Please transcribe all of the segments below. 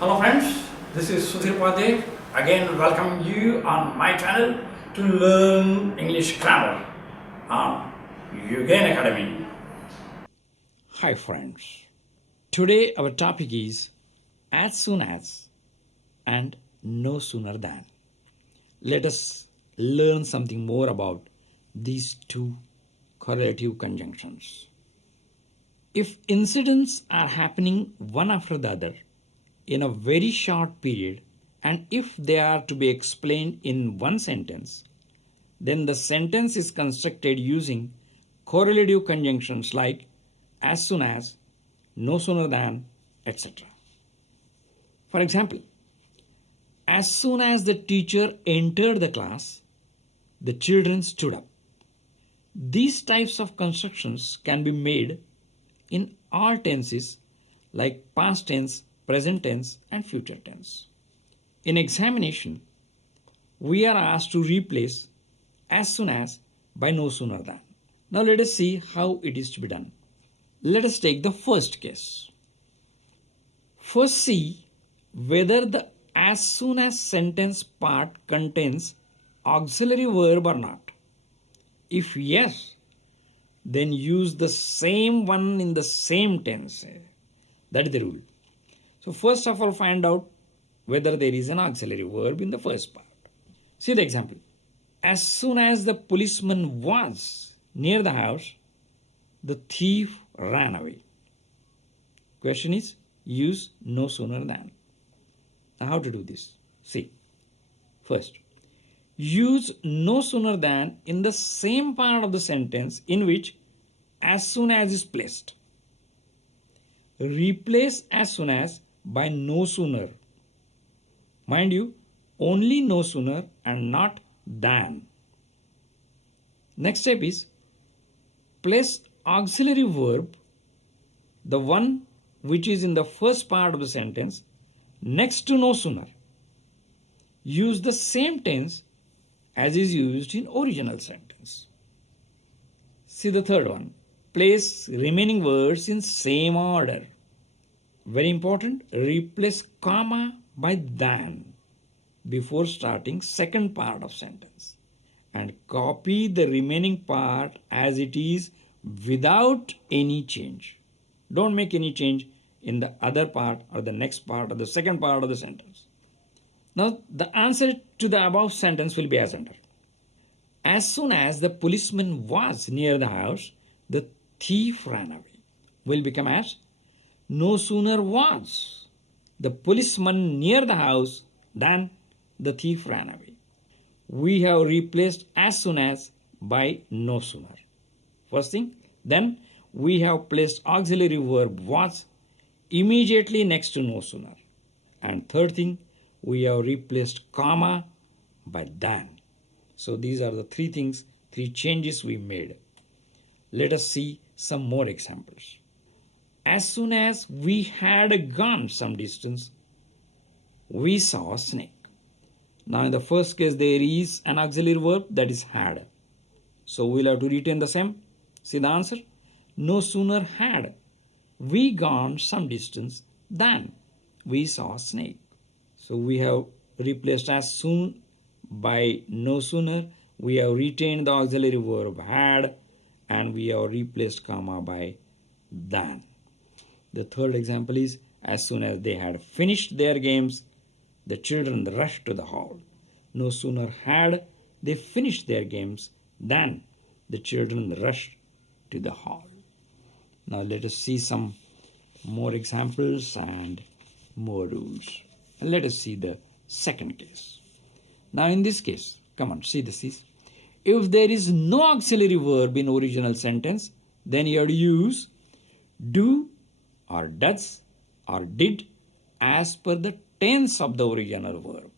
Hello friends, this is Sudhir Padhe. Again welcome you on my channel to learn English grammar on Yugen Academy. Hi friends, today our topic is as soon as and no sooner than. Let us learn something more about these two correlative conjunctions. If incidents are happening one after the other in a very short period, and if they are to be explained in one sentence, then the sentence is constructed using correlative conjunctions like as soon as, no sooner than, etc. For example, as soon as the teacher entered the class, the children stood up. These types of constructions can be made in all tenses like past tense, present tense, and future tense. In examination, we are asked to replace as soon as by no sooner than. Now let us see how it is to be done. Let us take the first case. First see whether the as soon as sentence part contains auxiliary verb or not. If yes, then use the same one in the same tense. That is the rule. So first of all, find out whether there is an auxiliary verb in the first part. See the example. As soon as the policeman was near the house, the thief ran away. Question is, use no sooner than. Now how to do this? See, first, use no sooner than in the same part of the sentence in which as soon as is placed. Replace as soon as by no sooner. Mind you, only no sooner and not than. Next step is place auxiliary verb, the one which is in the first part of the sentence, next to no sooner. Use the same tense as is used in original sentence. See the third one. Place remaining words in same order. Very important, replace comma by than before starting second part of sentence. And copy the remaining part as it is without any change. Don't make any change in the other part or the next part or the second part of the sentence. Now the answer to the above sentence will be as under. As soon as the policeman was near the house, the thief ran away. Will become as no sooner was the policeman near the house than the thief ran away. We have replaced as soon as by no sooner. First thing, then we have placed auxiliary verb was immediately next to no sooner. And third thing, we have replaced comma by than. So these are the three things, three changes we made. Let us see some more examples. As soon as we had gone some distance, we saw a snake. Now in the first case there is an auxiliary verb, that is had. So we'll have to retain the same. See the answer? No sooner had we gone some distance than we saw a snake. So we have replaced as soon by no sooner. We have retained the auxiliary verb had, and we have replaced comma by than. The third example is, as soon as they had finished their games, the children rushed to the hall. No sooner had they finished their games than the children rushed to the hall. Now let us see some more examples and more rules. And let us see the second case. Now in this case, come on, see this is. If there is no auxiliary verb in original sentence, then you have to use do or does or did as per the tense of the original verb.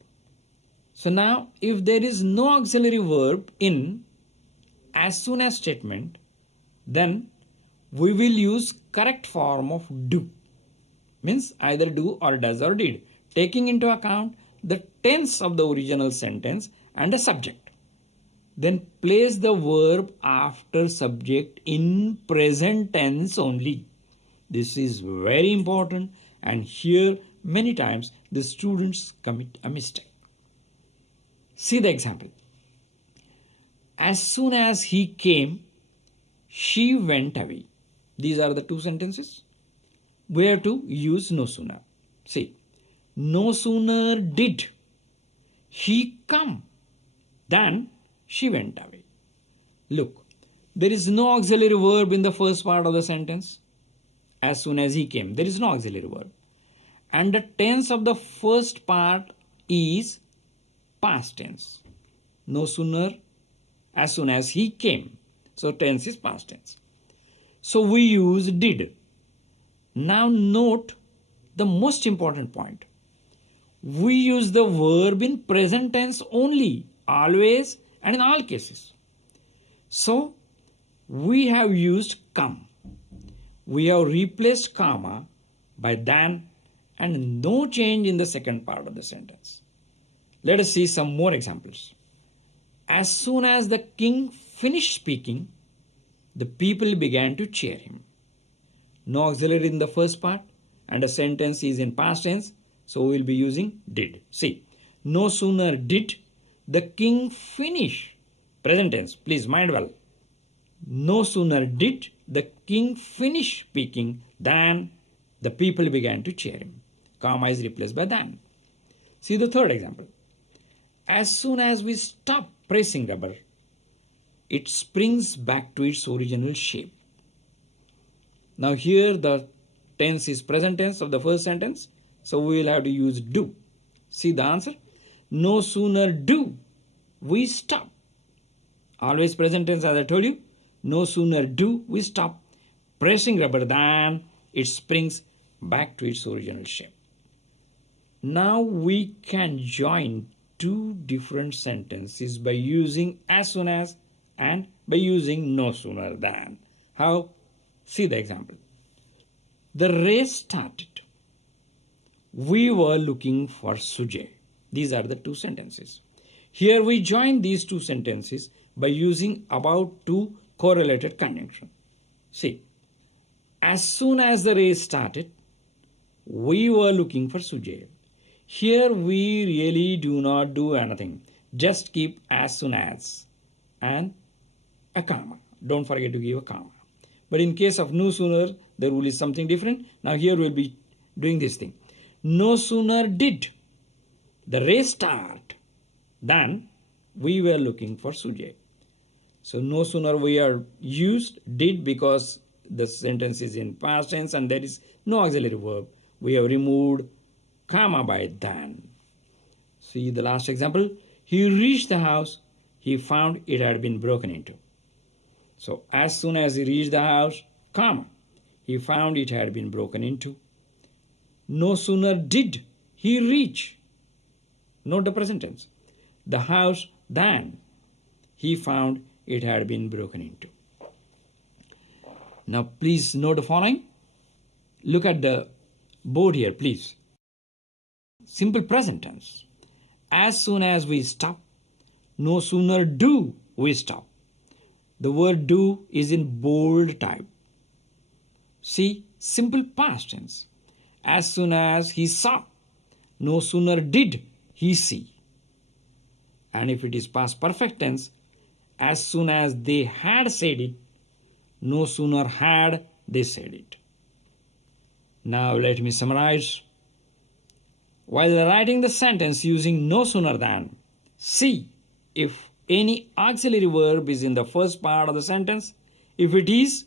So now if there is no auxiliary verb in as soon as statement, then we will use correct form of do. Means either do or does or did, taking into account the tense of the original sentence and the subject. Then place the verb after subject in present tense only. This is very important, and here many times the students commit a mistake. See the example. As soon as he came, she went away. These are the two sentences. We have to use no sooner. See, no sooner did he come than she went away. Look, there is no auxiliary verb in the first part of the sentence. As soon as he came, there is no auxiliary verb. And the tense of the first part is past tense. No sooner, as soon as he came. So tense is past tense. So we use did. Now note the most important point. We use the verb in present tense only, always and in all cases. So we have used come. We have replaced comma by than and no change in the second part of the sentence. Let us see some more examples. As soon as the king finished speaking, the people began to cheer him. No auxiliary in the first part and the sentence is in past tense, so we will be using did. See, no sooner did the king finish, present tense, please mind well. No sooner did the king finish speaking than the people began to cheer him. Comma is replaced by than. See the third example. As soon as we stop pressing rubber, it springs back to its original shape. Now here the tense is present tense of the first sentence, so we will have to use do. See the answer? No sooner do we stop. Always present tense, as I told you. No sooner do we stop pressing rubber than it springs back to its original shape. Now we can join two different sentences by using as soon as and by using no sooner than. How? See the example. The race started. We were looking for Sujay. These are the two sentences. Here we join these two sentences by using about two correlated conjunction. See, as soon as the race started, we were looking for Sujay. Here we really do not do anything. Just keep as soon as and a comma. Don't forget to give a comma. But in case of no sooner, the rule is something different. Now here we'll be doing this thing. No sooner did the race start than we were looking for Sujay. So no sooner we are used did because the sentence is in past tense and there is no auxiliary verb. We have removed comma by than. See the last example. He reached the house. He found it had been broken into. So as soon as he reached the house, comma, he found it had been broken into. No sooner did he reach, note the present tense, the house than he found it had been broken into. Now please note the following. Look at the board here, please. Simple present tense. As soon as we stop, no sooner do we stop. The word do is in bold type. See, simple past tense. As soon as he saw, no sooner did he see. And if it is past perfect tense, as soon as they had said it, no sooner had they said it. Now let me summarize. While writing the sentence using no sooner than, see if any auxiliary verb is in the first part of the sentence. If it is,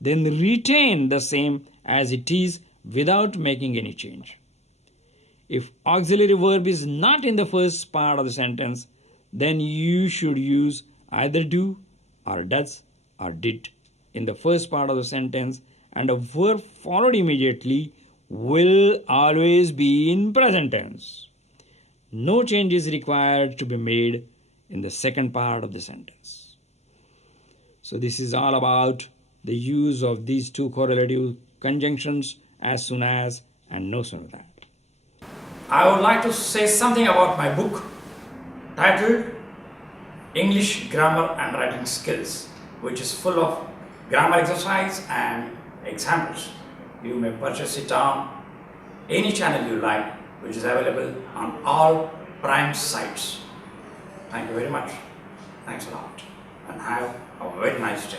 then retain the same as it is without making any change. If auxiliary verb is not in the first part of the sentence, then you should use either do or does or did in the first part of the sentence, and a verb followed immediately will always be in present tense. No change is required to be made in the second part of the sentence. So this is all about the use of these two correlative conjunctions, as soon as and no sooner than. I would like to say something about my book titled English Grammar and Writing Skills, which is full of grammar exercise and examples. You may purchase it on any channel you like, which is available on all prime sites. Thank you very much. Thanks a lot and have a very nice day.